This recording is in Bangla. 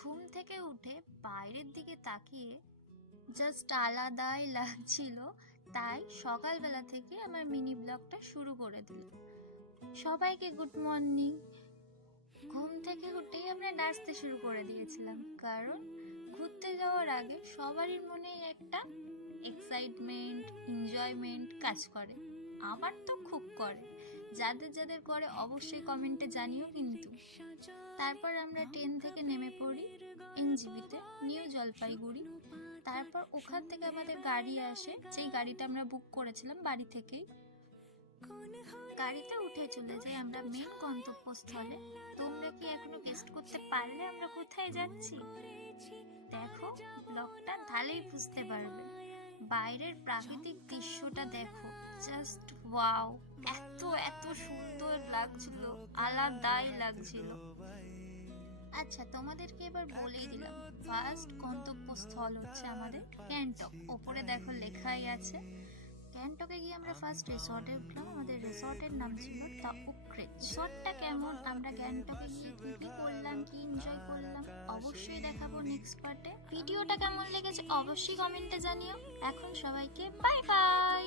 ঘুম থেকে উঠে বাইরের দিকে তাকিয়ে জাস্ট আলাদাই লাগছিল, তাই সকালবেলা থেকে আমার মিনি ব্লগটা শুরু করে দিল। সবাইকে গুড মর্নিং। ঘুম থেকে উঠেই আমরা নাচতে শুরু করে দিয়েছিলাম, কারণ ঘুরতে যাওয়ার আগে সবারই মনে একটা এক্সাইটমেন্ট, এনজয়মেন্ট কাজ করে। আমার তো খুব করে, যাদের যাদের করে অবশ্যই কমেন্টে জানিও কিন্তু। তারপর আমরা ট্রেন থেকে নেমে পড়ি এনজিপিতে, নিউ জলপাইগুড়ি। তারপর ওখান থেকে আমাদের গাড়ি আসে, যেই গাড়িটা আমরা বুক করেছিলাম বাড়ি থেকেই। গাড়িতে উঠে চলে যাই আমরা মেন গন্তব্যস্থলে। তোমরা কি এখনো গেস্ট করতে পারলে আমরা কোথায় যাচ্ছি? দেখো, ব্লগটা তাহলেই বুঝতে পারবে। বাইরের প্রাকৃতিক দৃশ্যটা দেখো, জাস্ট ওয়াও! এত এত সুন্দর লাগছিল, আলাদাই লাগছিল। আচ্ছা, তোমাদেরকে এবার বলেই দিলাম, ফার্স্ট গন্তব্যস্থল হচ্ছে আমাদের গ্যাংটক। ওপরে দেখো লেখাই আছে। গ্যাংটকে গিয়ে আমরা ফার্স্ট রিসর্টে উঠলাম। আমাদের রিসর্টের নাম ছিল দ্য উকরেট। রিসর্টটা কেমন, আমরা গ্যাংটকে গিয়ে কি কি করলাম, কি এনজয় করলাম, অবশ্যই দেখাবো নেক্সট পার্টে। ভিডিওটা কেমন লেগেছে অবশ্যই কমেন্টে জানিও। এখন সবাইকে বাই বাই।